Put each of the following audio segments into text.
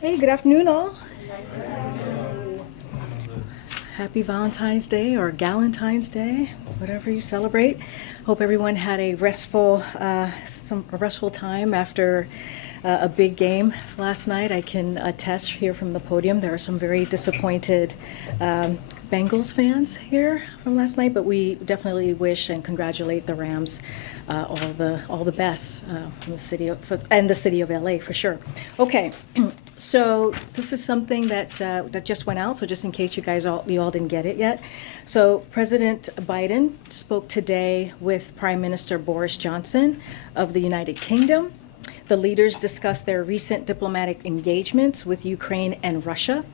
Hey, good afternoon, all. Happy Valentine's Day or Galentine's Day, whatever you celebrate. Hope everyone had a restful time after a big game last night. I can attest here from the podium there are some very disappointed Bengals fans here from last night, but we definitely wish and congratulate the Rams, all the best from the city and the city of LA for sure. Okay, so this is something that just went out. So just in case you all didn't get it yet, so President Biden spoke today with Prime Minister Boris Johnson of the United Kingdom. The leaders discussed their recent diplomatic engagements with Ukraine and Russia.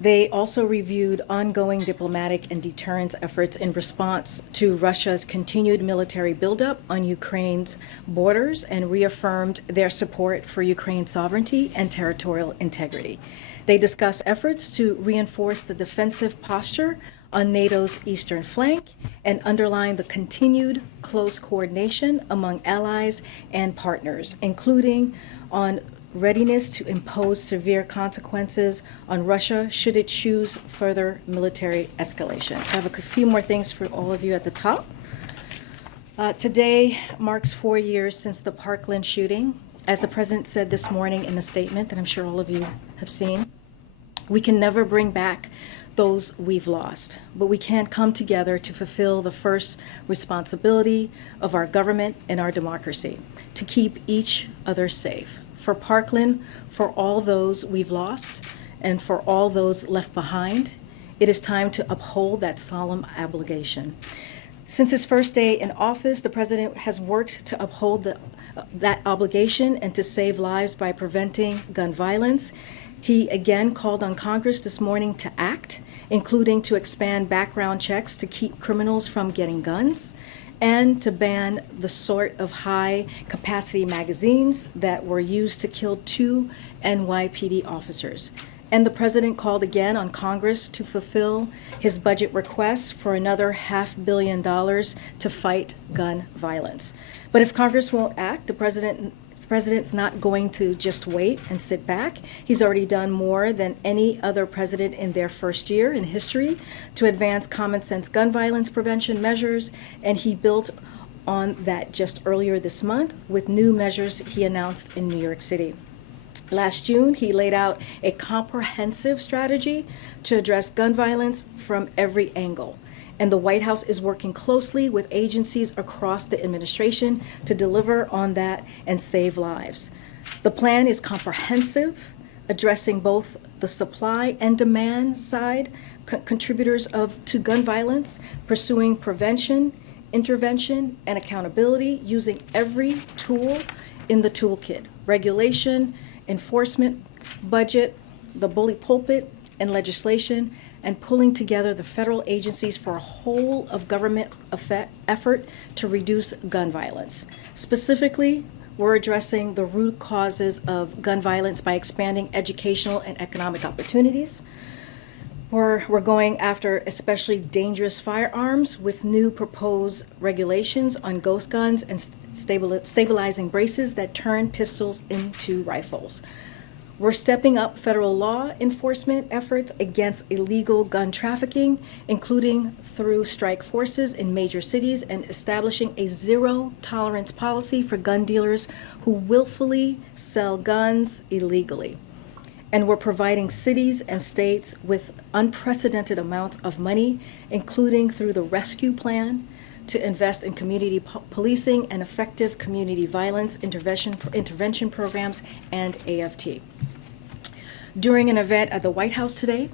They also reviewed ongoing diplomatic and deterrence efforts in response to Russia's continued military buildup on Ukraine's borders and reaffirmed their support for Ukraine's sovereignty and territorial integrity. They discussed efforts to reinforce the defensive posture on NATO's eastern flank and underline the continued close coordination among allies and partners, including on readiness to impose severe consequences on Russia should it choose further military escalation. So I have a few more things for all of you at the top. Today marks 4 years since the Parkland shooting. As the president said this morning in a statement that I'm sure all of you have seen, we can never bring back those we've lost, but we can come together to fulfill the first responsibility of our government and our democracy, to keep each other safe. For Parkland, for all those we've lost, and for all those left behind, it is time to uphold that solemn obligation. Since his first day in office, the president has worked to uphold that obligation and to save lives by preventing gun violence. He again called on Congress this morning to act, including to expand background checks to keep criminals from getting guns, and to ban the sort of high-capacity magazines that were used to kill 2 NYPD officers. And the president called again on Congress to fulfill his budget request for another $500 million to fight gun violence. But if Congress won't act, the president's not going to just wait and sit back. He's already done more than any other president in their first year in history to advance common sense gun violence prevention measures, and he built on that just earlier this month with new measures he announced in New York City. Last June, he laid out a comprehensive strategy to address gun violence from every angle. And the White House is working closely with agencies across the administration to deliver on that and save lives. The plan is comprehensive, addressing both the supply and demand side contributors to gun violence, pursuing prevention, intervention, and accountability using every tool in the toolkit: regulation, enforcement, budget, the bully pulpit, and legislation, and pulling together the federal agencies for a whole of government effort to reduce gun violence. Specifically, we're addressing the root causes of gun violence by expanding educational and economic opportunities. We're going after especially dangerous firearms with new proposed regulations on ghost guns and stabilizing braces that turn pistols into rifles. We're stepping up federal law enforcement efforts against illegal gun trafficking, including through strike forces in major cities, and establishing a zero-tolerance policy for gun dealers who willfully sell guns illegally. And we're providing cities and states with unprecedented amounts of money, including through the rescue plan, to invest in community policing and effective community violence intervention programs and AFT. During an event at the White House today,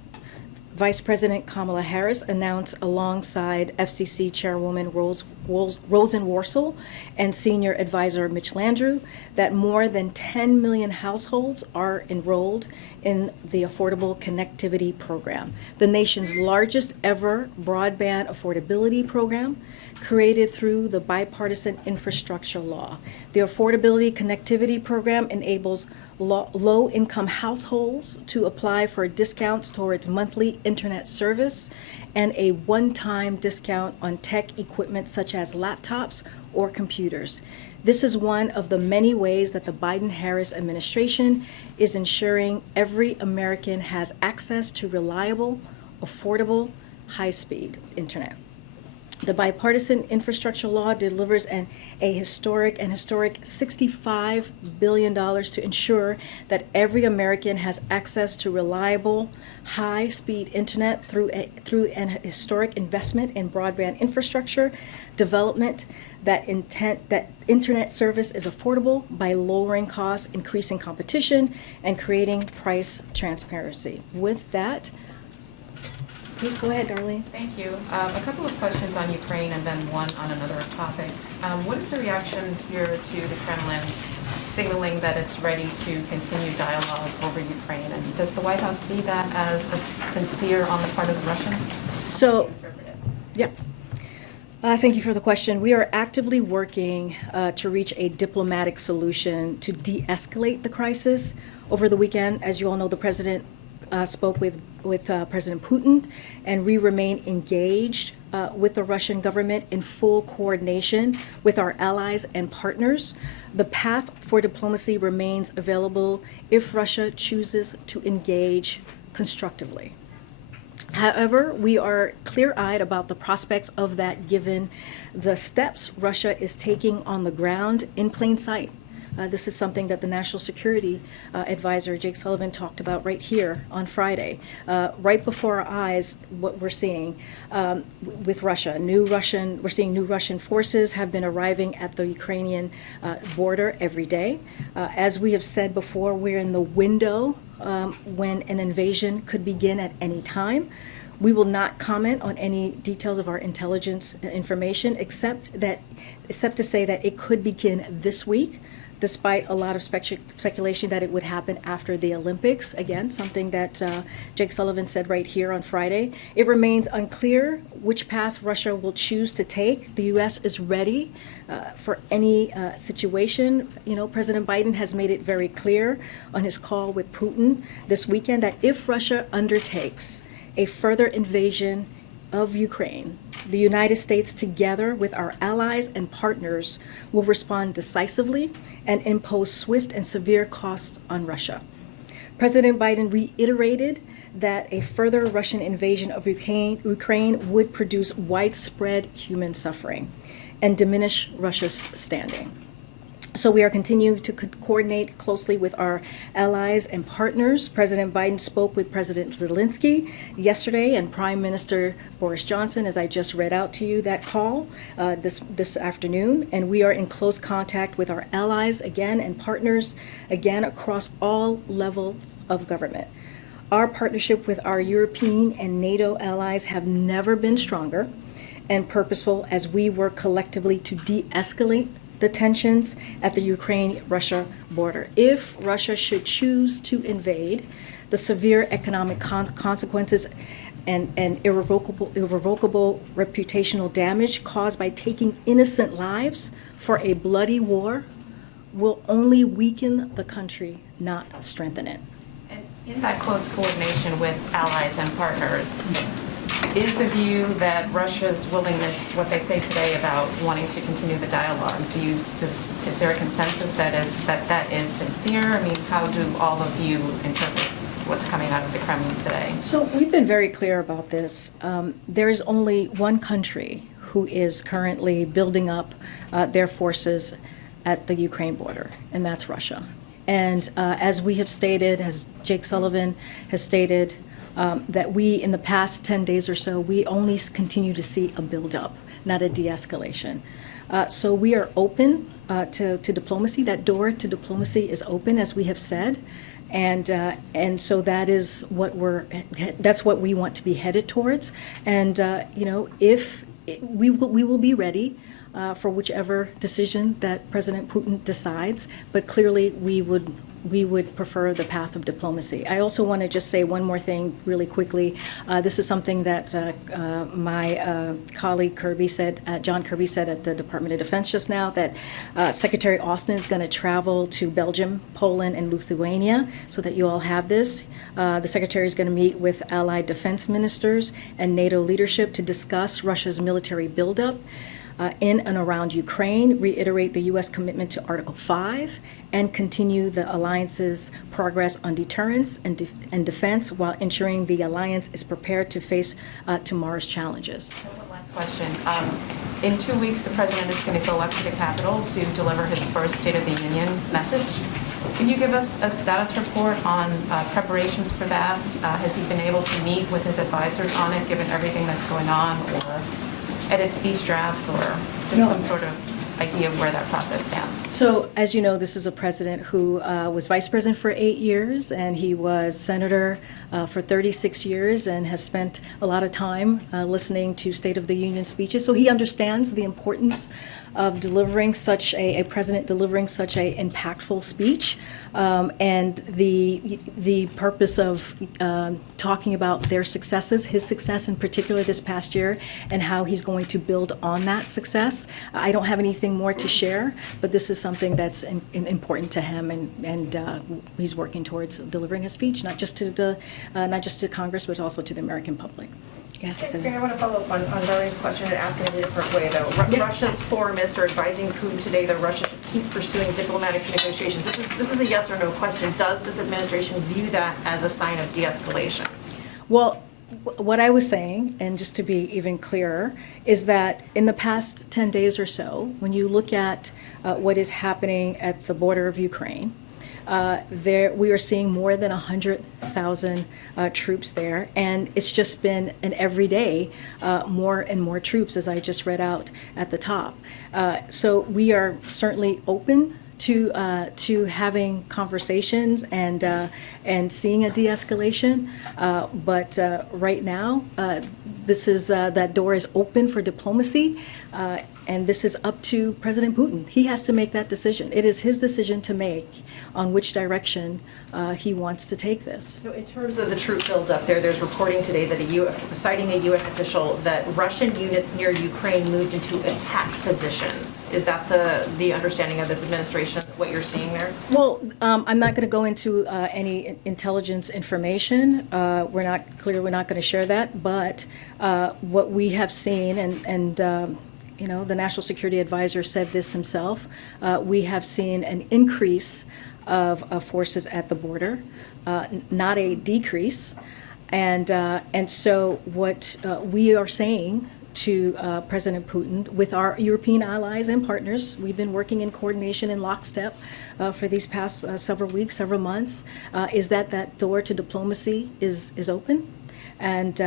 Vice President Kamala Harris announced alongside FCC Chairwoman Rosen Worcel and Senior Advisor Mitch Landrieu that more than 10 million households are enrolled in the Affordable Connectivity Program, the nation's largest ever broadband affordability program created through the Bipartisan Infrastructure Law. The Affordability Connectivity Program enables low-income households to apply for discounts towards monthly internet service and a one-time discount on tech equipment such as laptops or computers. This is one of the many ways that the Biden-Harris administration is ensuring every American has access to reliable, affordable, high-speed internet. The Bipartisan Infrastructure Law delivers a historic $65 billion to ensure that every American has access to reliable, high-speed internet through an historic investment in broadband infrastructure development that internet service is affordable by lowering costs, increasing competition, and creating price transparency. With that, please go ahead, Darlene. Thank you. A couple of questions on Ukraine and then one on another topic. What is the reaction here to the Kremlin signaling that it's ready to continue dialogue over Ukraine? And does the White House see that as a sincere on the part of the Russians? So, yeah. Thank you for the question. We are actively working to reach a diplomatic solution to de-escalate the crisis. Over the weekend, as you all know, the president spoke with President Putin, and we remain engaged with the Russian government in full coordination with our allies and partners. The path for diplomacy remains available if Russia chooses to engage constructively. However, we are clear-eyed about the prospects of that given the steps Russia is taking on the ground in plain sight. This is something that the National Security Advisor, Jake Sullivan, talked about right here on Friday. Right before our eyes, what we're seeing with Russia. We're seeing new Russian forces have been arriving at the Ukrainian border every day. As we have said before, we're in the window when an invasion could begin at any time. We will not comment on any details of our intelligence information, except to say that it could begin this week, despite a lot of speculation that it would happen after the Olympics. Again, something that Jake Sullivan said right here on Friday. It remains unclear which path Russia will choose to take. The U.S. is ready for any situation. You know, President Biden has made it very clear on his call with Putin this weekend that if Russia undertakes a further invasion of Ukraine, the United States, together with our allies and partners, will respond decisively and impose swift and severe costs on Russia. President Biden reiterated that a further Russian invasion of Ukraine would produce widespread human suffering and diminish Russia's standing. So we are continuing to coordinate closely with our allies and partners. President Biden spoke with President Zelensky yesterday and Prime Minister Boris Johnson, as I just read out to you that call this afternoon. And we are in close contact with our allies again and partners again across all levels of government. Our partnership with our European and NATO allies have never been stronger and purposeful as we work collectively to de-escalate the tensions at the Ukraine-Russia border. If Russia should choose to invade, the severe economic consequences and irrevocable reputational damage caused by taking innocent lives for a bloody war will only weaken the country, not strengthen it. And in that close coordination with allies and partners, is the view that Russia's willingness, what they say today about wanting to continue the dialogue, is there a consensus that is sincere? I mean, how do all of you interpret what's coming out of the Kremlin today? So we've been very clear about this. There is only one country who is currently building up their forces at the Ukraine border, and that's Russia. And as we have stated, as Jake Sullivan has stated, that we, in the past 10 days or so, we only continue to see a buildup, not a de-escalation. So we are open to diplomacy. That door to diplomacy is open, as we have said. And so that's what we want to be headed towards. And if we will be ready for whichever decision that President Putin decides, but clearly we would prefer the path of diplomacy. I also want to just say one more thing really quickly. This is something that my colleague John Kirby said at the Department of Defense just now, that Secretary Austin is going to travel to Belgium, Poland, and Lithuania, so that you all have this. The Secretary is going to meet with allied defense ministers and NATO leadership to discuss Russia's military buildup in and around Ukraine, reiterate the U.S. commitment to Article 5, and continue the alliance's progress on deterrence and defense while ensuring the alliance is prepared to face tomorrow's challenges. One last question. In 2 weeks, the president is going to go up to the Capitol to deliver his first State of the Union message. Can you give us a status report on preparations for that? Has he been able to meet with his advisors on it, given everything that's going on, or edit speech drafts, or just some sort of idea of where that process stands? So, as you know, this is a president who was vice president for 8 years, and he was senator for 36 years, and has spent a lot of time listening to State of the Union speeches. So he understands the importance of delivering such a president delivering such a impactful speech, and the purpose of talking about their successes, his success in particular this past year, and how he's going to build on that success. I don't have anything more to share, but this is something that's important to him, and he's working towards delivering a speech, not just to Congress, but also to the American public. I want to follow up on Darlene's question and ask in a different way, though. Russia's foreign minister advising Putin today that Russia should keep pursuing diplomatic negotiations. This is a yes or no question. Does this administration view that as a sign of de-escalation? Well, what I was saying, and just to be even clearer, is that in the past 10 days or so, when you look at what is happening at the border of Ukraine, we are seeing more than 100,000 troops there, and it's just been an everyday more and more troops, as I just read out at the top. So we are certainly open to having conversations and seeing a de-escalation, but right now that door is open for diplomacy. And this is up to President Putin. He has to make that decision. It is his decision to make on which direction he wants to take this. So in terms of the troop buildup there's reporting today that citing a U.S. official, that Russian units near Ukraine moved into attack positions. Is that the understanding of this administration, what you're seeing there? Well, I'm not going to go into any intelligence information. We're not going to share that. But what we have seen, and the National Security Advisor said this himself, we have seen an increase of forces at the border, not a decrease. And so what we are saying to President Putin, with our European allies and partners, we've been working in coordination in lockstep for these past several weeks, several months, is that door to diplomacy is open. And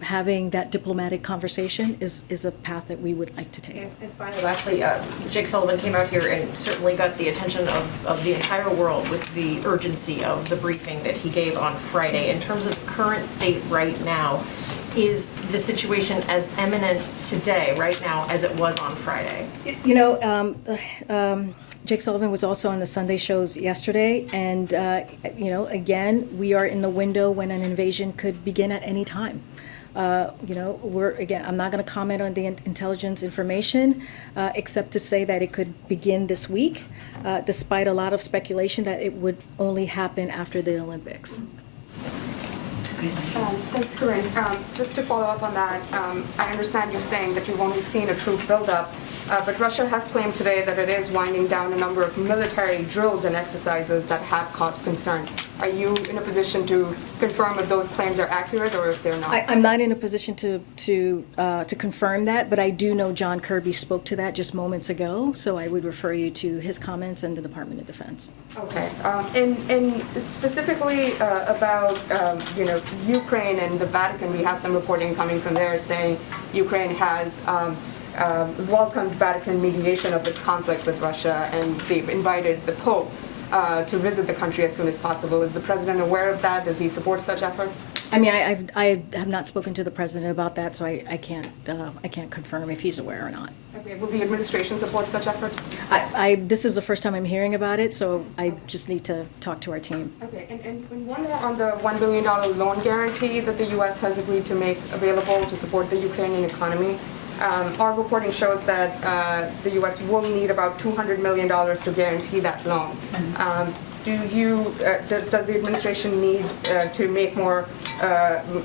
having that diplomatic conversation is a path that we would like to take. And finally, lastly, Jake Sullivan came out here and certainly got the attention of the entire world with the urgency of the briefing that he gave on Friday. In terms of current state right now, is the situation as imminent today, right now, as it was on Friday? Jake Sullivan was also on the Sunday shows yesterday, and again, we are in the window when an invasion could begin at any time. I'm not going to comment on the intelligence information, except to say that it could begin this week, despite a lot of speculation that it would only happen after the Olympics. Thanks, Karine. Just to follow up on that, I understand you're saying that you've only seen a troop buildup, but Russia has claimed today that it is winding down a number of military drills and exercises that have caused concern. Are you in a position to confirm if those claims are accurate or if they're not? I'm not in a position to confirm that, but I do know John Kirby spoke to that just moments ago, so I would refer you to his comments and the Department of Defense. Okay, and specifically about Ukraine and the Vatican, we have some reporting coming from there saying Ukraine has welcomed Vatican mediation of its conflict with Russia, and they've invited the Pope. to visit the country as soon as possible. Is the president aware of that? Does he support such efforts? I mean, I have not spoken to the president about that, so I can't confirm if he's aware or not. Okay. Will the administration support such efforts? This is the first time I'm hearing about it, so I just need to talk to our team. Okay, and one more on the $1 billion loan guarantee that the U.S. has agreed to make available to support the Ukrainian economy. Our reporting shows that the U.S. will need about $200 million to guarantee that loan. Does the administration need to make more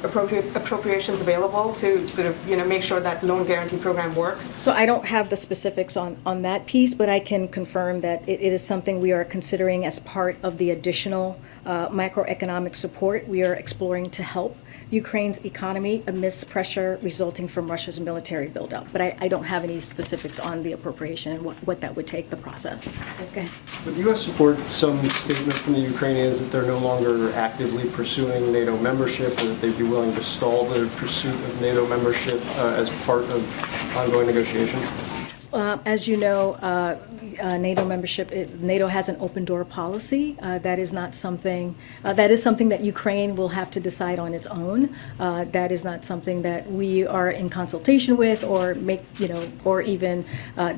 appropriations available to sort of, make sure that loan guarantee program works? So I don't have the specifics on that piece, but I can confirm that it is something we are considering as part of the additional macroeconomic support we are exploring to help Ukraine's economy amidst pressure resulting from Russia's military buildup. But I don't have any specifics on the appropriation and what that would take, the process. Okay. Would the U.S. support some statement from the Ukrainians that they're no longer actively pursuing NATO membership, or that they'd be willing to stall their pursuit of NATO membership as part of ongoing negotiations? As you know, NATO membership, NATO has an open door policy. That is not something, that is something that Ukraine will have to decide on its own. That is not something that we are in consultation with or make, or even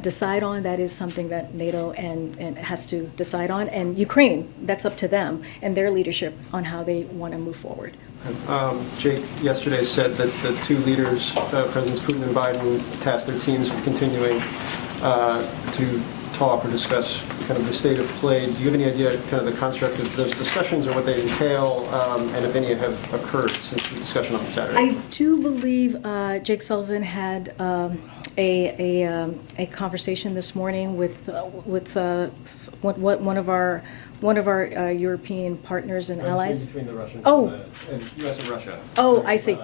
decide on. That is something that NATO and has to decide on. And Ukraine, that's up to them and their leadership on how they want to move forward. Jake yesterday said that the two leaders, Presidents Putin and Biden, tasked their teams with continuing to talk or discuss kind of the state of play. Do you have any idea kind of the construct of those discussions or what they entail, and if any have occurred since the discussion on Saturday? I do believe Jake Sullivan had a conversation this morning with one of our European partners and allies. Between the Russians and U.S. and Russia. Oh, I see.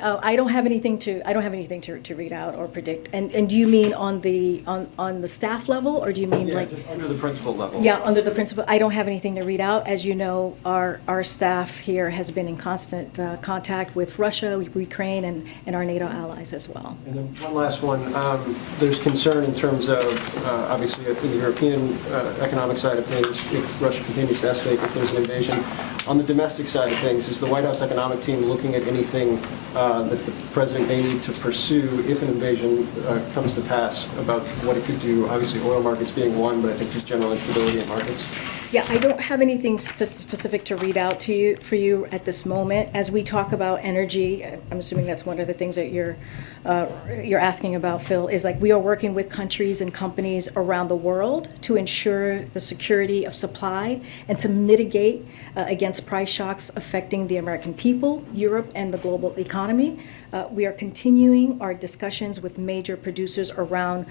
Oh, I don't have anything to read out or predict. And do you mean on the staff level, or do you mean like? Just under the principal level. Yeah, under the principal. I don't have anything to read out. As you know, our staff here has been in constant contact with Russia, Ukraine, and our NATO allies as well. And then one last one. There's concern in terms of, obviously, in the European economic side of things, if Russia continues to escalate, if there's an invasion. On the domestic side of things, is the White House economic team looking at anything that the president may need to pursue if an invasion comes to pass about what it could do? Obviously, oil markets being one, but I think just general instability in markets. Yeah, I don't have anything specific to read out for you at this moment. As we talk about energy, I'm assuming that's one of the things that you're asking about, Phil, is like we are working with countries and companies around the world to ensure the security of supply and to mitigate against price shocks affecting the American people, Europe, and the global economy. We are continuing our discussions with major producers around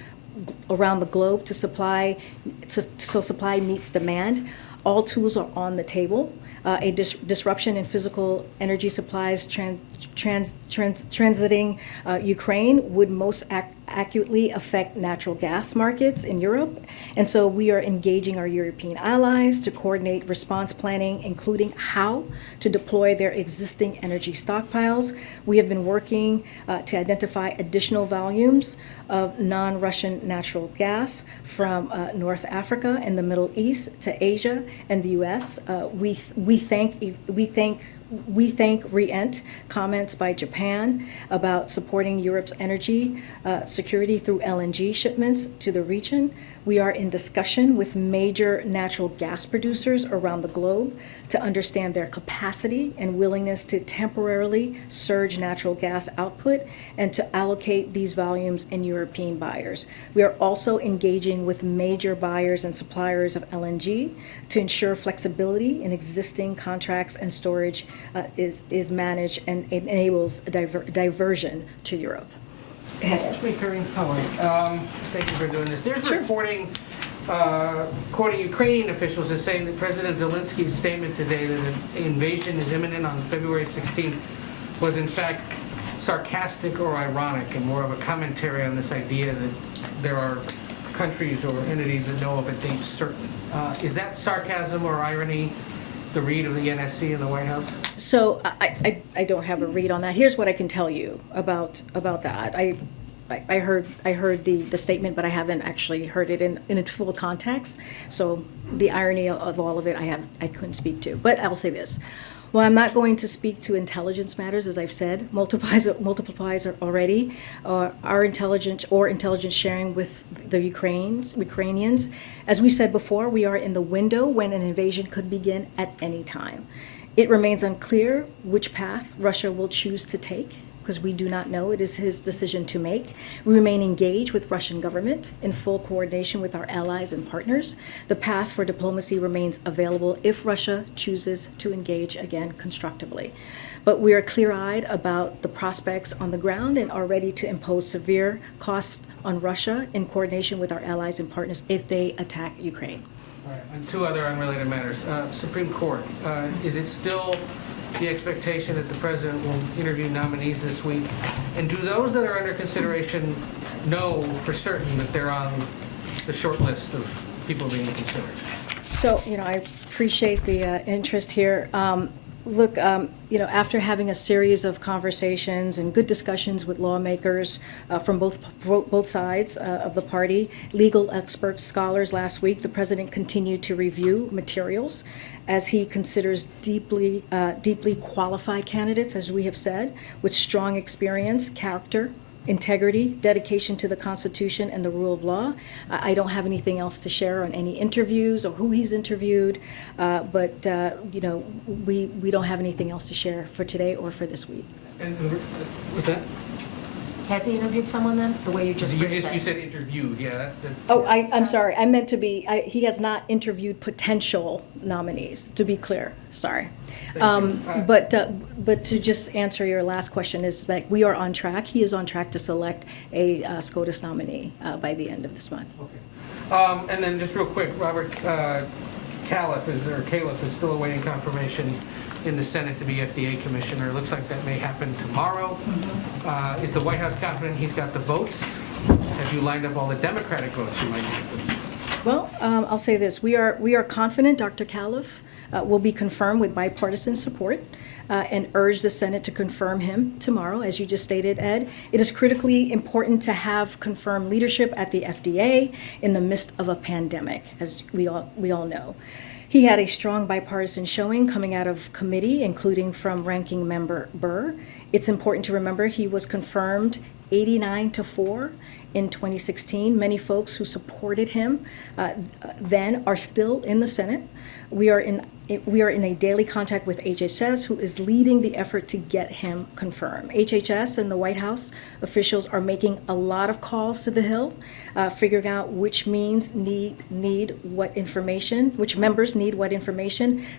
the globe so supply meets demand. All tools are on the table. A disruption in physical energy supplies transiting Ukraine would most accurately affect natural gas markets in Europe. And so we are engaging our European allies to coordinate response planning, including how to deploy their existing energy stockpiles. We have been working to identify additional volumes of non-Russian natural gas from North Africa and the Middle East to Asia and the U.S. We thank REENT comments by Japan about supporting Europe's energy security through LNG shipments to the region. We are in discussion with major natural gas producers around the globe to understand their capacity and willingness to temporarily surge natural gas output and to allocate these volumes in European buyers. We are also engaging with major buyers and suppliers of LNG to ensure flexibility in existing contracts and storage is managed and enables a diversion to Europe. Actually, Karine, thank you for doing this. There's reporting, quoting Ukrainian officials, is saying that President Zelensky's statement today that an invasion is imminent on February 16th was in fact sarcastic or ironic and more of a commentary on this idea that there are countries or entities that know of a date certain. Is that sarcasm or irony, the read of the NSC in the White House? So I don't have a read on that. Here's what I can tell you about that. I heard the statement, but I haven't actually heard it in its full context. So the irony of all of it, I couldn't speak to. But I'll say this. Well, I'm not going to speak to intelligence matters, as I've said, multiplies already. Our intelligence sharing with the Ukrainians. As we said before, we are in the window when an invasion could begin at any time. It remains unclear which path Russia will choose to take, because we do not know. It is his decision to make. We remain engaged with Russian government in full coordination with our allies and partners. The path for diplomacy remains available if Russia chooses to engage again constructively. But we are clear-eyed about the prospects on the ground and are ready to impose severe costs on Russia in coordination with our allies and partners if they attack Ukraine. All right, and two other unrelated matters. Supreme Court, is it still the expectation that the president will interview nominees this week? And do those that are under consideration know for certain that they're on the short list of people being considered? So, I appreciate the interest here. Look, after having a series of conversations and good discussions with lawmakers from both sides of the party, legal experts, scholars last week, the president continued to review materials as he considers deeply qualified candidates, as we have said, with strong experience, character, integrity, dedication to the Constitution and the rule of law. I don't have anything else to share on any interviews or who he's interviewed, but we don't have anything else to share for today or for this week. And what's that? Has he interviewed someone then, the way you just phrased You that? said interviewed, yeah, that's the. Oh, I'm sorry. I meant to be, he has not interviewed potential nominees, to be clear. Sorry. Thank you. But to just answer your last question is that we are on track. He is on track to select a SCOTUS nominee by the end of this month. Okay. And then just real quick, Robert Califf is still awaiting confirmation in the Senate to be FDA commissioner. It looks like that may happen tomorrow. Is the White House confident he's got the votes? Have you lined up all the Democratic votes you might need for this? Well, I'll say this. We are confident Dr. Califf will be confirmed with bipartisan support and urge the Senate to confirm him tomorrow, as you just stated, Ed. It is critically important to have confirmed leadership at the FDA in the midst of a pandemic, as we all know. He had a strong bipartisan showing coming out of committee, including from Ranking Member Burr. It's important to remember he was confirmed 89-4 in 2016. Many folks who supported him then are still in the Senate. We are in a daily contact with HHS, who is leading the effort to get him confirmed. HHS and the White House officials are making a lot of calls to the Hill, figuring out which members need what information.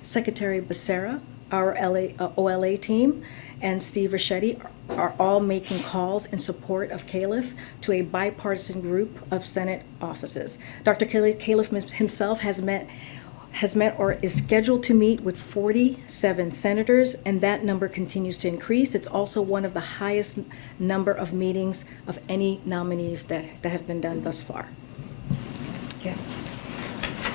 Secretary Becerra, our OLA team, and Steve Ricchetti are all making calls in support of Califf to a bipartisan group of Senate offices. Dr. Califf himself has met or is scheduled to meet with 47 senators, and that number continues to increase. It's also one of the highest number of meetings of any nominees that have been done thus far. Yeah.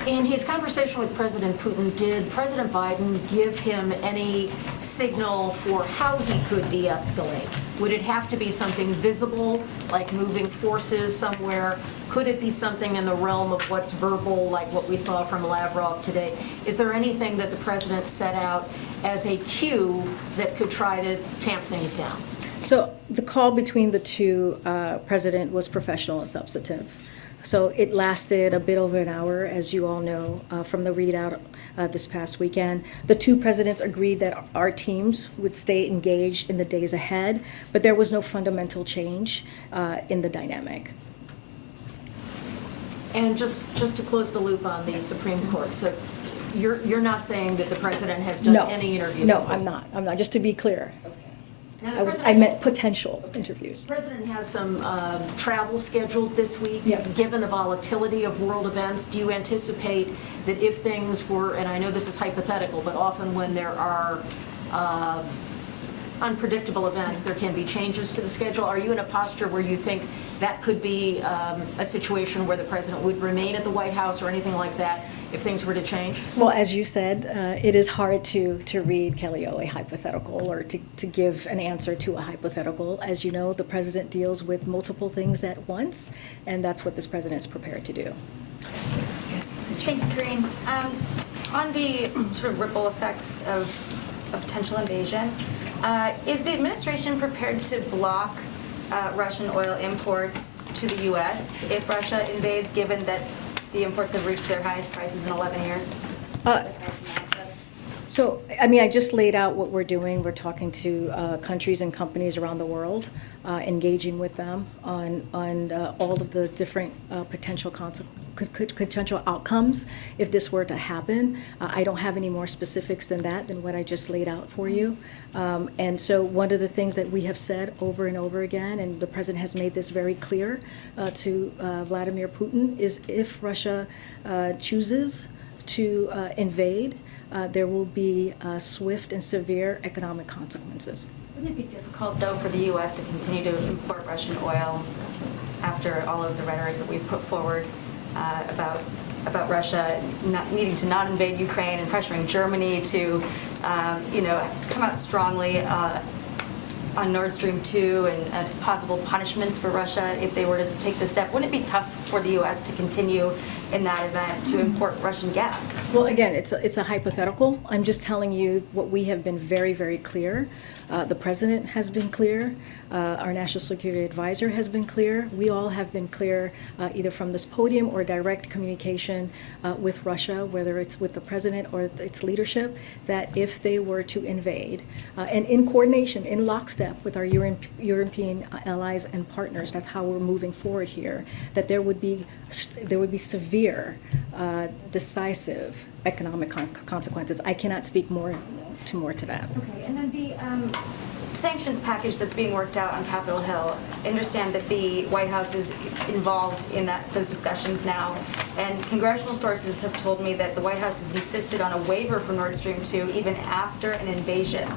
In his conversation with President Putin, did President Biden give him any signal for how he could de-escalate? Would it have to be something visible, like moving forces somewhere? Could it be something in the realm of what's verbal, like what we saw from Lavrov today? Is there anything that the president set out as a cue that could try to tamp things down? So the call between the two president was professional and substantive. So it lasted a bit over an hour, as you all know, from the readout this past weekend. The two presidents agreed that our teams would stay engaged in the days ahead, but there was no fundamental change in the dynamic. And just to close the loop on the Supreme Court, so you're not saying that the president has done No. any interviews? No, at this I'm not. I'm not. Just to be clear, Now, I the I meant potential interviews. The president has some travel scheduled this week. Yeah. Given the volatility of world events, do you anticipate that if things were, and I know this is hypothetical, but often when there are unpredictable events, there can be changes to the schedule? Are you in a posture where you think that could be a situation where the president would remain at the White House or anything like that if things were to change? Well, as you said, it is hard to read, Kelly, a hypothetical or to give an answer to a hypothetical. As you know, the president deals with multiple things at once, and that's what this president is prepared to do. Thanks, Karine. On the sort of ripple effects of a potential invasion, is the administration prepared to block Russian oil imports to the U.S. if Russia invades, given that the imports have reached their highest prices in 11 years? So, I mean, I just laid out what we're doing. We're talking to countries and companies around the world, engaging with them on all of the different potential outcomes if this were to happen. I don't have any more specifics than what I just laid out for you. And so one of the things that we have said over and over again, and the president has made this very clear to Vladimir Putin, is if Russia chooses to invade, there will be swift and severe economic consequences. Wouldn't it be difficult, though, for the U.S. to continue to import Russian oil after all of the rhetoric that we've put forward about Russia needing to not invade Ukraine and pressuring Germany to, come out strongly on Nord Stream 2 and possible punishments for Russia if they were to take this step? Wouldn't it be tough for the U.S. to continue in that event to import Russian gas? Well, again, it's a hypothetical. I'm just telling you what we have been very, very clear. The president has been clear. Our national security advisor has been clear. We all have been clear, either from this podium or direct communication with Russia, whether it's with the president or its leadership, that if they were to invade, and in coordination, in lockstep with our European allies and partners, that's how we're moving forward here, that there would be severe, decisive economic consequences. I cannot speak more to that. Okay, and then the sanctions package that's being worked out on Capitol Hill, I understand that the White House is involved in those discussions now, and congressional sources have told me that the White House has insisted on a waiver for Nord Stream 2 even after an invasion.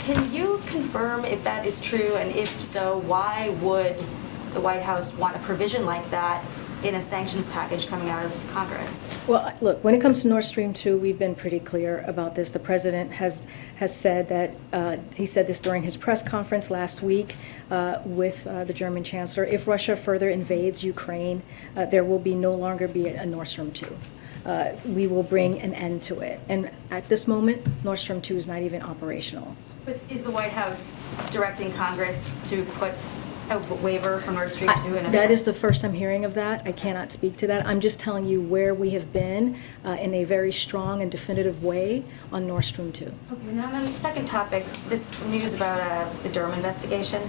Can you confirm if that is true, and if so, why would the White House want a provision like that in a sanctions package coming out of Congress? Well, look, when it comes to Nord Stream 2, we've been pretty clear about this. The president has said that, he said this during his press conference last week with the German chancellor, if Russia further invades Ukraine, there will no longer be a Nord Stream 2. We will bring an end to it. And at this moment, Nord Stream 2 is not even operational. But is the White House directing Congress to put a waiver for Nord Stream 2 in effect? That is the first I'm hearing of that. I cannot speak to that. I'm just telling you where we have been in a very strong and definitive way on Nord Stream 2. Okay, now on the second topic, this news about the Durham investigation.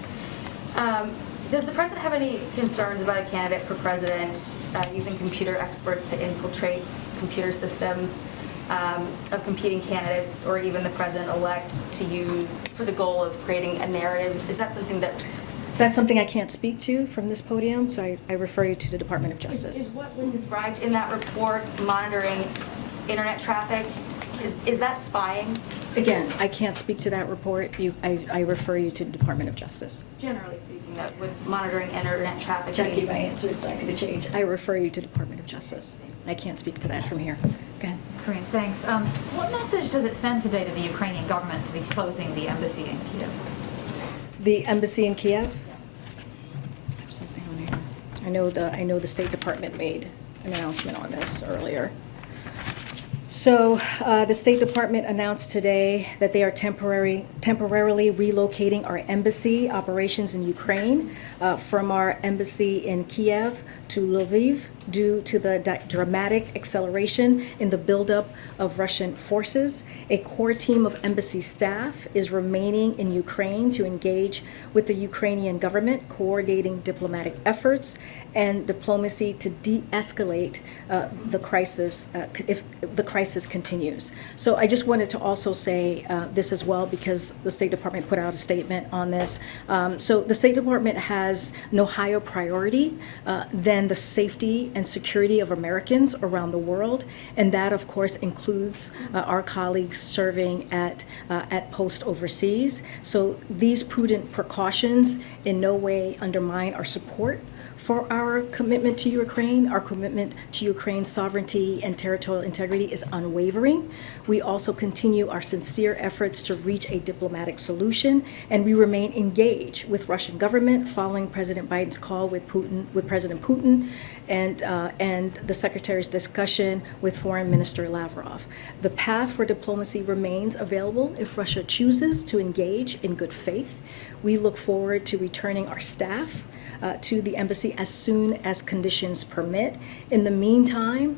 Does the president have any concerns about a candidate for president using computer experts to infiltrate computer systems of competing candidates, or even the president-elect to use for the goal of creating a narrative? Is that something that... That's something I can't speak to from this podium, so I refer you to the Department of Justice. Is what was described in that report monitoring internet traffic? Is that spying? Again, I can't speak to that report. I refer you to the Department of Justice. Generally speaking, that with monitoring internet traffic. Jackie, my answer is not going to change. I refer you to the Department of Justice. I can't speak to that from here. Go ahead. Karine, thanks. What message does it send today to the Ukrainian government to be closing the embassy in Kiev? The embassy in Kiev? I have something on here. I know the State Department made an announcement on this earlier. So the State Department announced today that they are temporarily relocating our embassy operations in Ukraine from our embassy in Kiev to Lviv due to the dramatic acceleration in the buildup of Russian forces. A core team of embassy staff is remaining in Ukraine to engage with the Ukrainian government, coordinating diplomatic efforts and diplomacy to de-escalate the crisis if the crisis continues. So I just wanted to also say this as well, because the State Department put out a statement on this. So the State Department has no higher priority than the safety and security of Americans around the world, and that of course includes our colleagues serving at post overseas. So these prudent precautions in no way undermine our support for our commitment to Ukraine. Our commitment to Ukraine's sovereignty and territorial integrity is unwavering. We also continue our sincere efforts to reach a diplomatic solution, and we remain engaged with Russian government following President Biden's call with President Putin and the Secretary's discussion with Foreign Minister Lavrov. The path for diplomacy remains available if Russia chooses to engage in good faith. We look forward to returning our staff to the embassy as soon as conditions permit. In the meantime,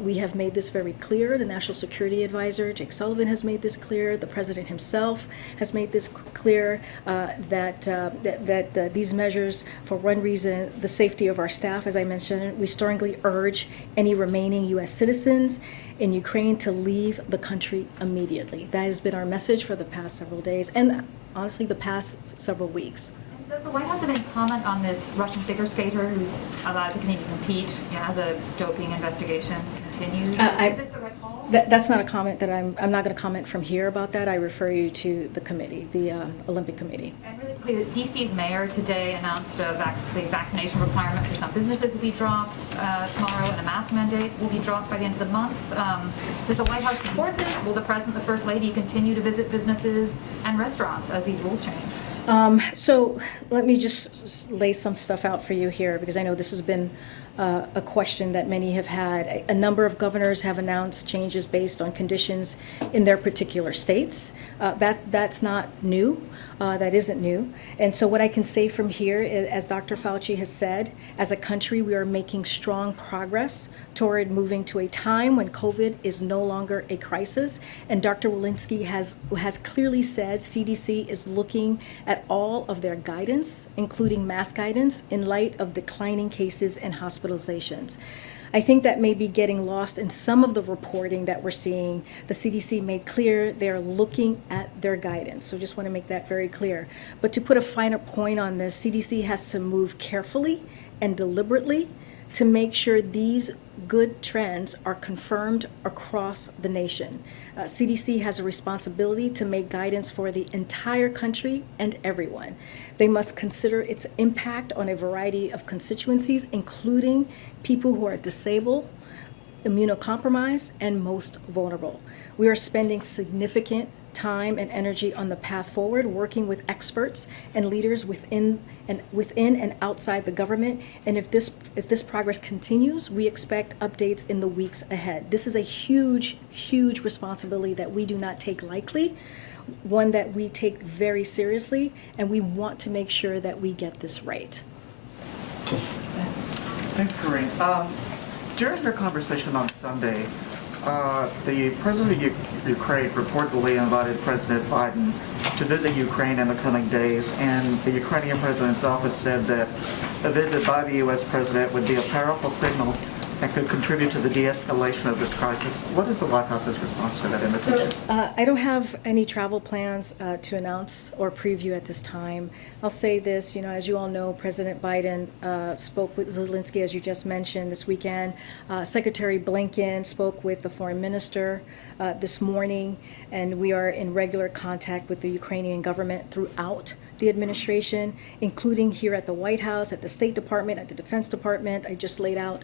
we have made this very clear. The National Security Advisor, Jake Sullivan, has made this clear. The President himself has made this clear that these measures, for one reason, the safety of our staff, as I mentioned, we strongly urge any remaining U.S. citizens in Ukraine to leave the country immediately. That has been our message for the past several days and honestly the past several weeks. Does the White House have any comment on this Russian figure skater who's allowed to continue to compete as a doping investigation continues? Is this the right call? That's not a comment that I'm not going to comment from here about that. I refer you to the committee, the Olympic Committee. And really quickly, DC's mayor today announced the vaccination requirement for some businesses will be dropped tomorrow, and a mask mandate will be dropped by the end of the month. Does the White House support this? Will the President, the First Lady, continue to visit businesses and restaurants as these rules change? So let me just lay some stuff out for you here, because I know this has been a question that many have had. A number of governors have announced changes based on conditions in their particular states. That's not new. That isn't new. And so what I can say from here is, as Dr. Fauci has said, as a country, we are making strong progress toward moving to a time when COVID is no longer a crisis. And Dr. Walensky has clearly said CDC is looking at all of their guidance, including mask guidance, in light of declining cases and hospitalizations. I think that may be getting lost in some of the reporting that we're seeing. The CDC made clear they're looking at their guidance. So just want to make that very clear. But to put a finer point on this, CDC has to move carefully and deliberately to make sure these good trends are confirmed across the nation. CDC has a responsibility to make guidance for the entire country and everyone. They must consider its impact on a variety of constituencies, including people who are disabled, immunocompromised, and most vulnerable. We are spending significant time and energy on the path forward, working with experts and leaders within and outside the government. And if this progress continues, we expect updates in the weeks ahead. This is a huge, huge responsibility that we do not take lightly, one that we take very seriously, and we want to make sure that we get this right. Thanks, Karine. During your conversation on Sunday, the president of Ukraine reportedly invited President Biden to visit Ukraine in the coming days, and the Ukrainian president's office said that a visit by the U.S. president would be a powerful signal and could contribute to the de-escalation of this crisis. What is the White House's response to that invitation? I don't have any travel plans to announce or preview at this time. I'll say this, as you all know, President Biden spoke with Zelensky, as you just mentioned, this weekend. Secretary Blinken spoke with the foreign minister this morning, and we are in regular contact with the Ukrainian government throughout the administration, including here at the White House, at the State Department, at the Defense Department. I just laid out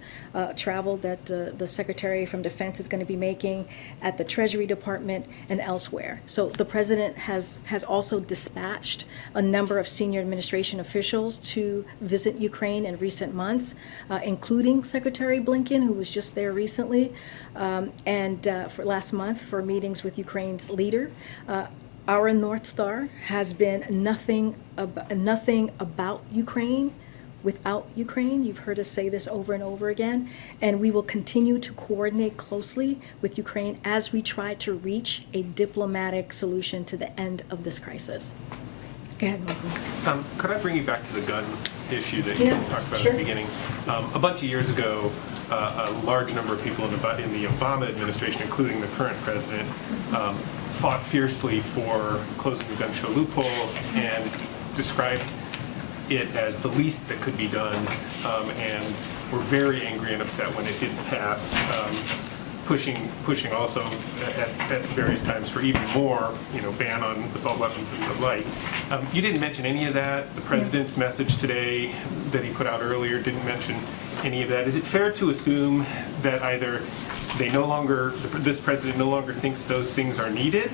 travel that the Secretary from Defense is going to be making at the Treasury Department and elsewhere. So the President has also dispatched a number of senior administration officials to visit Ukraine in recent months, including Secretary Blinken, who was just there recently, and for last month for meetings with Ukraine's leader. Our North Star has been nothing about Ukraine without Ukraine. You've heard us say this over and over again, and we will continue to coordinate closely with Ukraine as we try to reach a diplomatic solution to the end of this crisis. Go ahead, Michael. Could I bring you back to the gun issue that you talked about sure. at the beginning? A bunch of years ago, a large number of people in the Obama administration, including the current president, fought fiercely for closing the gun show loophole and described it as the least that could be done, and were very angry and upset when it didn't pass. pushing also at various times for even more, ban on assault weapons and the like. You didn't mention any of that. The president's message today that he put out earlier didn't mention any of that. Is it fair to assume that either this president no longer thinks those things are needed,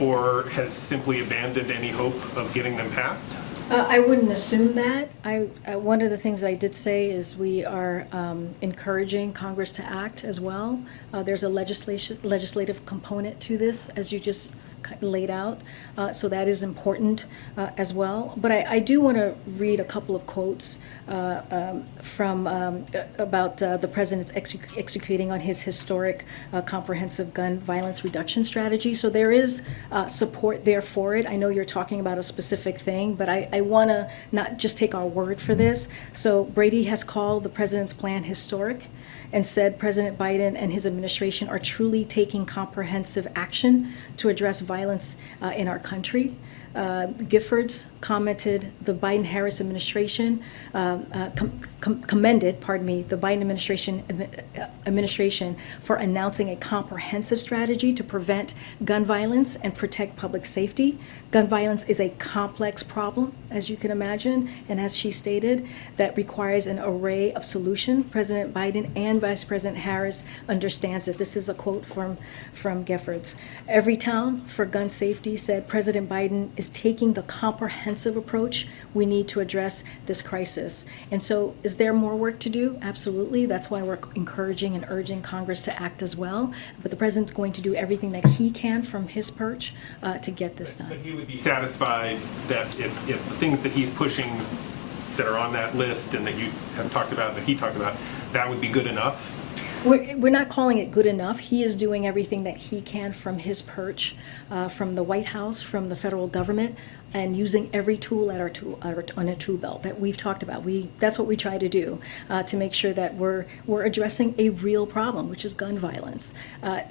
or has simply abandoned any hope of getting them passed? I wouldn't assume that. One of the things I did say is we are encouraging Congress to act as well. There's a legislative component to this, as you just laid out, so that is important as well. But I do want to read a couple of quotes from about the president's executing on his historic comprehensive gun violence reduction strategy. So there is support there for it. I know you're talking about a specific thing, but I want to not just take our word for this. So Brady has called the president's plan historic and said President Biden and his administration are truly taking comprehensive action to address violence in our country. Giffords commented the Biden-Harris administration commended, the Biden administration for announcing a comprehensive strategy to prevent gun violence and protect public safety. Gun violence is a complex problem, as you can imagine, and as she stated, that requires an array of solutions. President Biden and Vice President Harris understands it. This is a quote from Giffords. Every town for gun safety, said President Biden is taking the comprehensive approach we need to address this crisis. And so is there more work to do? Absolutely. That's why we're encouraging and urging Congress to act as well. But the president's going to do everything that he can from his perch to get this done. But he would be satisfied that if the things that he's pushing that are on that list and that you have talked about, that he talked about, that would be good enough? We're not calling it good enough. He is doing everything that he can from his perch, from the White House, from the federal government, and using every tool at on a tool belt that we've talked about. That's what we try to do to make sure that we're addressing a real problem, which is gun violence.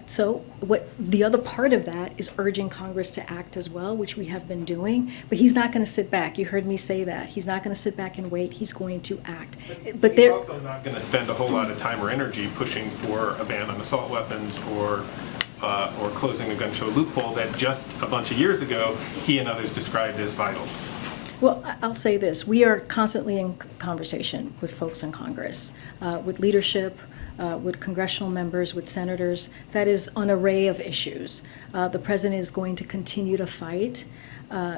So what the other part of that is urging Congress to act as well, which we have been doing. But he's not going to sit back. You heard me say that. He's not going to sit back and wait. He's going to act. But he's also not going to spend a whole lot of time or energy pushing for a ban on assault weapons or closing a gun show loophole that just a bunch of years ago he and others described as vital. Well, I'll say this. We are constantly in conversation with folks in Congress, with leadership, with congressional members, with senators. That is an array of issues. The president is going to continue to fight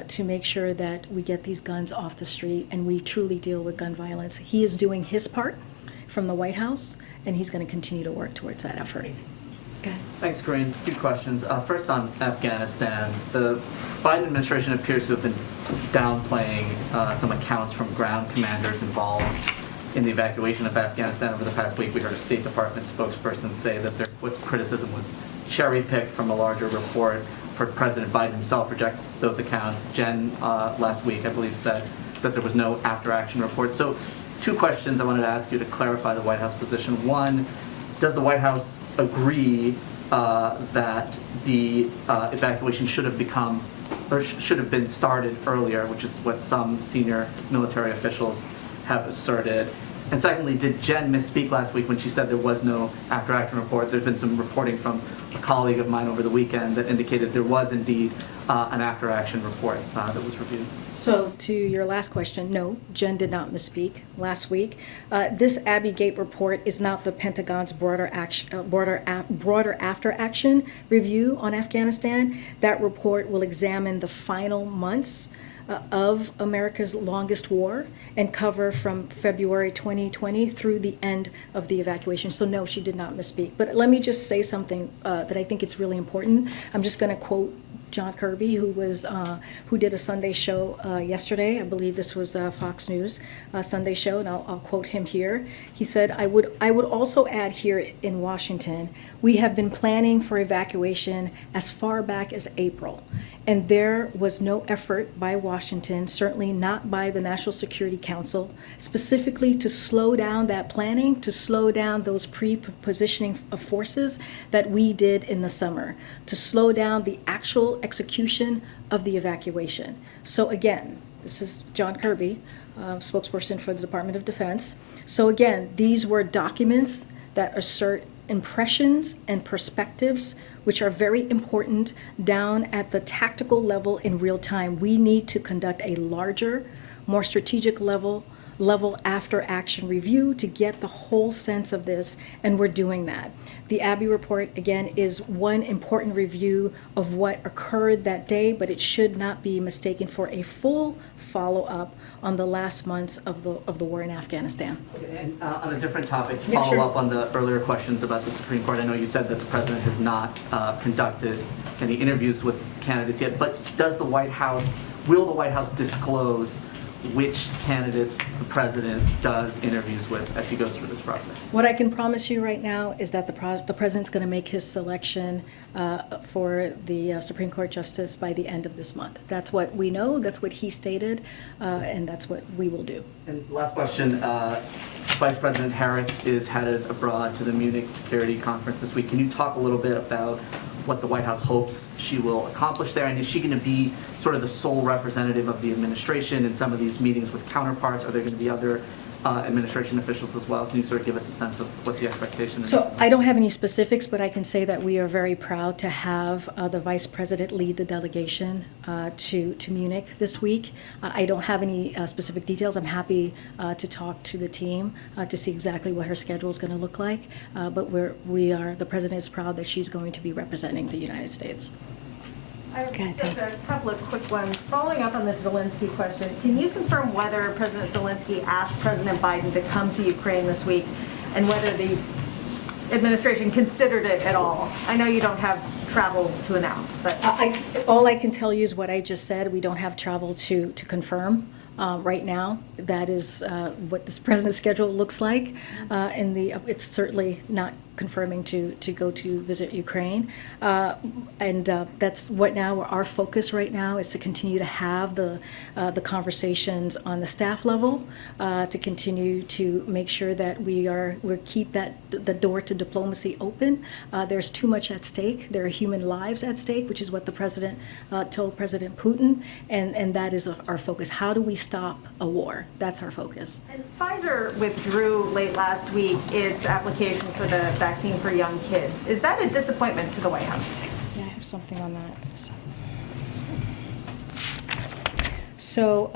to make sure that we get these guns off the street and we truly deal with gun violence. He is doing his part from the White House, and he's going to continue to work towards that effort. Okay. Thanks, Karine. A few questions. First on Afghanistan. The Biden administration appears to have been downplaying some accounts from ground commanders involved in the evacuation of Afghanistan over the past week. We heard a State Department spokesperson say that their criticism was cherry-picked from a larger report. For President Biden himself reject those accounts. Jen, last week, I believe, said that there was no after-action report. So two questions I wanted to ask you to clarify the White House position. One, does the White House agree that the evacuation should have been started earlier, which is what some senior military officials have asserted? And secondly, did Jen misspeak last week when she said there was no after-action report? There's been some reporting from a colleague of mine over the weekend that indicated there was indeed an after-action report that was reviewed. So to your last question, no, Jen did not misspeak last week. This Abbey Gate report is not the Pentagon's broader after-action review on Afghanistan. That report will examine the final months of America's longest war and cover from February 2020 through the end of the evacuation. So no, she did not misspeak. But let me just say something that I think it's really important. I'm just going to quote John Kirby, who did a Sunday show yesterday. I believe this was Fox News Sunday show, and I'll quote him here. He said, I would also add here in Washington, we have been planning for evacuation as far back as April. And there was no effort by Washington, certainly not by the National Security Council, specifically to slow down that planning, to slow down those pre-positioning of forces that we did in the summer, to slow down the actual execution of the evacuation. So again, this is John Kirby, spokesperson for the Department of Defense. So again, these were documents that assert impressions and perspectives, which are very important down at the tactical level in real time. We need to conduct a larger, more strategic level after action review to get the whole sense of this, and we're doing that. The Abbey report, again, is one important review of what occurred that day, but it should not be mistaken for a full follow-up on the last months of the war in Afghanistan. And on a different topic, to Yeah, follow sure. up on the earlier questions about the Supreme Court, I know you said that the president has not conducted any interviews with candidates yet, but will the White House disclose which candidates the president does interviews with as he goes through this process? What I can promise you right now is that the president's going to make his selection for the Supreme Court justice by the end of this month. That's what we know, that's what he stated, and that's what we will do. And last question, Vice President Harris is headed abroad to the Munich Security Conference this week. Can you talk a little bit about what the White House hopes she will accomplish there? And is she going to be sort of the sole representative of the administration in some of these meetings with counterparts? Are there going to be other administration officials as well? Can you sort of give us a sense of what the expectation is? So I don't have any specifics, but I can say that we are very proud to have the Vice President lead the delegation to Munich this week. I don't have any specific details. I'm happy to talk to the team to see exactly what her schedule is going to look like. But the President is proud that she's going to be representing the United States. I have Go ahead, just a couple of quick ones. Following up on this Zelensky question, can you confirm whether President Zelensky asked President Biden to come to Ukraine this week and whether the administration considered it at all? I know you don't have travel to announce, but All I can tell you is what I just said. We don't have travel to confirm right now. That is what this president's schedule looks like. It's certainly not confirming to go to visit Ukraine. That's what now our focus right now is to continue to have the conversations on the staff level, to continue to make sure that we keep the door to diplomacy open. There's too much at stake. There are human lives at stake, which is what the president told President Putin, and that is our focus. How do we stop a war? That's our focus. And Pfizer withdrew late last week its application for the vaccine for young kids. Is that a disappointment to the White House? Yeah, I have something on that. So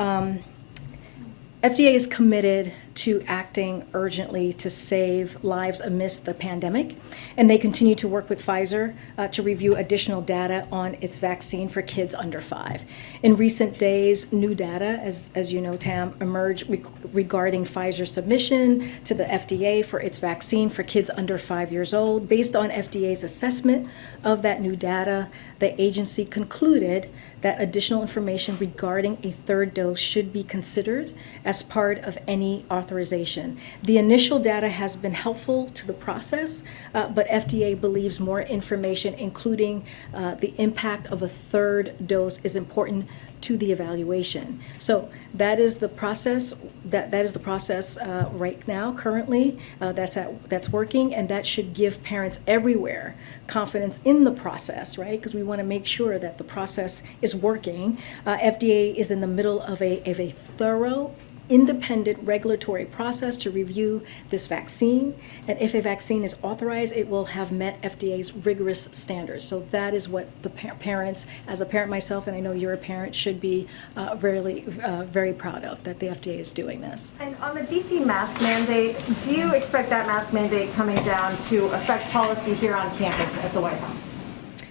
FDA is committed to acting urgently to save lives amidst the pandemic, and they continue to work with Pfizer to review additional data on its vaccine for kids under 5. In recent days, new data, as you know, Tam, emerged regarding Pfizer's submission to the FDA for its vaccine for kids under 5 years old. Based on FDA's assessment of that new data, the agency concluded that additional information regarding a third dose should be considered as part of any authorization. The initial data has been helpful to the process, but FDA believes more information, including the impact of a third dose, is important to the evaluation. So that is the process. That is the process right now, currently. That's working, and that should give parents everywhere confidence in the process, right? Because we want to make sure that the process is working. FDA is in the middle of a thorough, independent regulatory process to review this vaccine, and if a vaccine is authorized, it will have met FDA's rigorous standards. So that is what the parents, as a parent myself, and I know you're a parent, should be very proud of, that the FDA is doing this. And on the DC mask mandate, do you expect that mask mandate coming down to affect policy here on campus at the White House?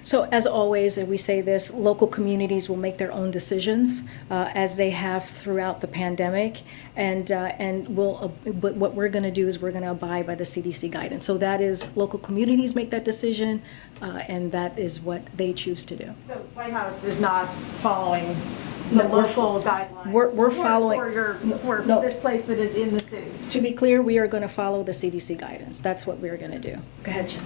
So as always, and we say this, local communities will make their own decisions as they have throughout the pandemic, and but what we're going to do is we're going to abide by the CDC guidance. So that is, local communities make that decision, and that is what they choose to do. So White House is not following the local guidelines. We're following. For No. this place that is in the city. To be clear, we are going to follow the CDC guidance. That's what we're going to do. Go ahead, Jim.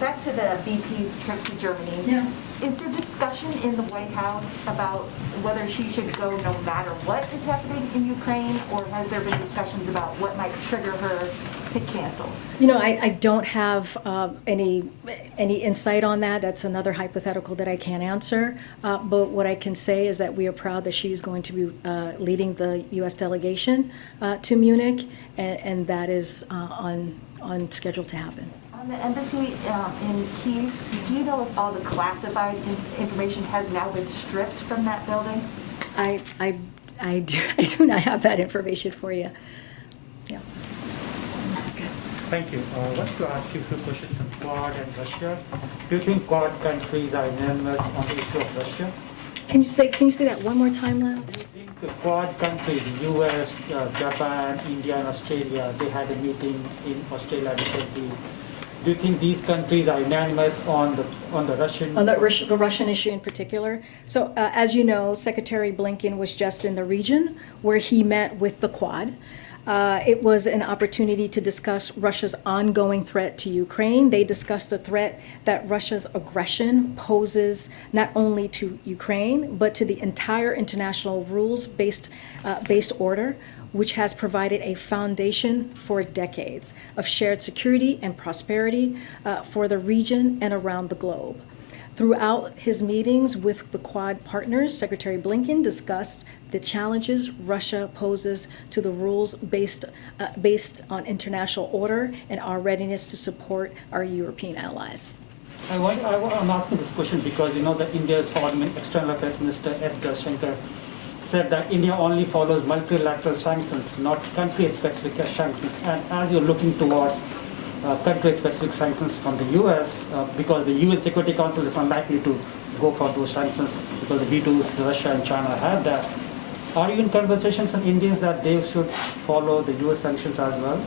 Back to the VP's trip to Germany. Yeah. Is there discussion in the White House about whether she should go no matter what is happening in Ukraine, or has there been discussions about what might trigger her to cancel? You know, I don't have any insight on that. That's another hypothetical that I can't answer. But what I can say is that we are proud that she's going to be leading the U.S. delegation to Munich, and that is on schedule to happen. On the embassy in Kyiv, do you know if all the classified information has now been stripped from that building? I do not have that information for you. Yeah. Thank you. I want to ask you a few questions on Quad and Russia. Do you think Quad countries are unanimous on the issue of Russia? Can you say that one more time, Lau? Do you think the Quad countries, the US, Japan, India, and Australia, they had a meeting in Australia recently. Do you think these countries are unanimous on the Russian? On the Russian issue in particular. So, as you know, Secretary Blinken was just in the region where he met with the Quad. It was an opportunity to discuss Russia's ongoing threat to Ukraine. They discussed the threat that Russia's aggression poses not only to Ukraine, but to the entire international rules-based order, which has provided a foundation for decades of shared security and prosperity for the region and around the globe. Throughout his meetings with the Quad partners, Secretary Blinken discussed the challenges Russia poses to the rules based on international order and our readiness to support our European allies. I'm asking this question because you know that India's foreign external affairs minister S. Jaishankar said that India only follows multilateral sanctions, not country-specific sanctions. And as you're looking towards country-specific sanctions from the U.S., because the UN Security Council is unlikely to go for those sanctions because the vetoes Russia and China have that. Are you in conversations on Indians that they should follow the U.S. sanctions as well?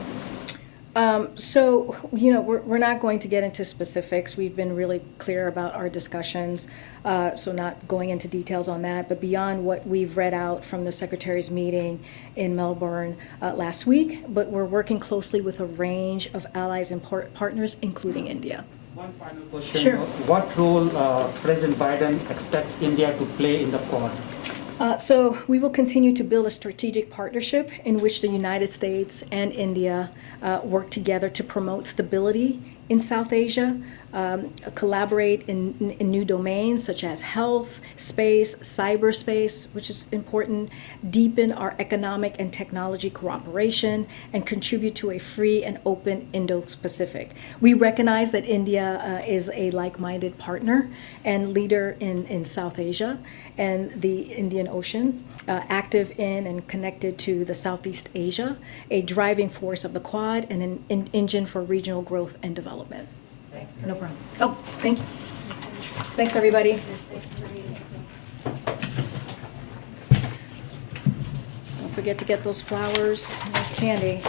So, you know, we're not going to get into specifics. We've been really clear about our discussions, so not going into details on that. But beyond what we've read out from the Secretary's meeting in Melbourne last week, but we're working closely with a range of allies and partners, including India. One final question. Sure. What role President Biden expects India to play in the Quad? So we will continue to build a strategic partnership in which the United States and India work together to promote stability in South Asia, collaborate in new domains such as health, space, cyberspace, which is important, deepen our economic and technology cooperation, and contribute to a free and open Indo-Pacific. We recognize that India is a like-minded partner and leader in South Asia and the Indian Ocean, active in and connected to the Southeast Asia, a driving force of the Quad and an engine for regional growth and development. No problem. Oh, thank you. Thanks, everybody. Don't forget to get those flowers and those candy.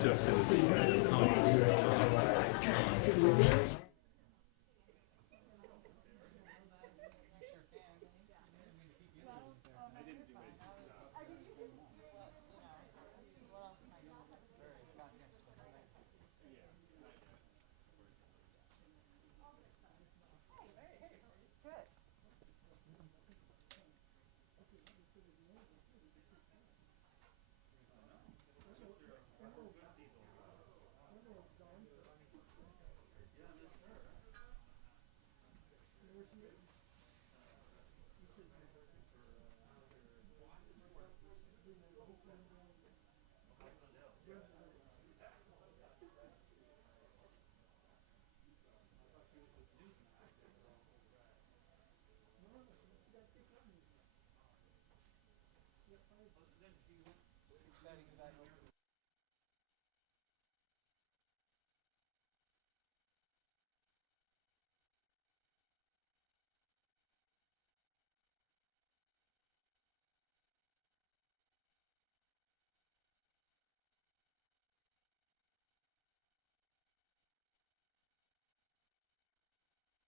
Just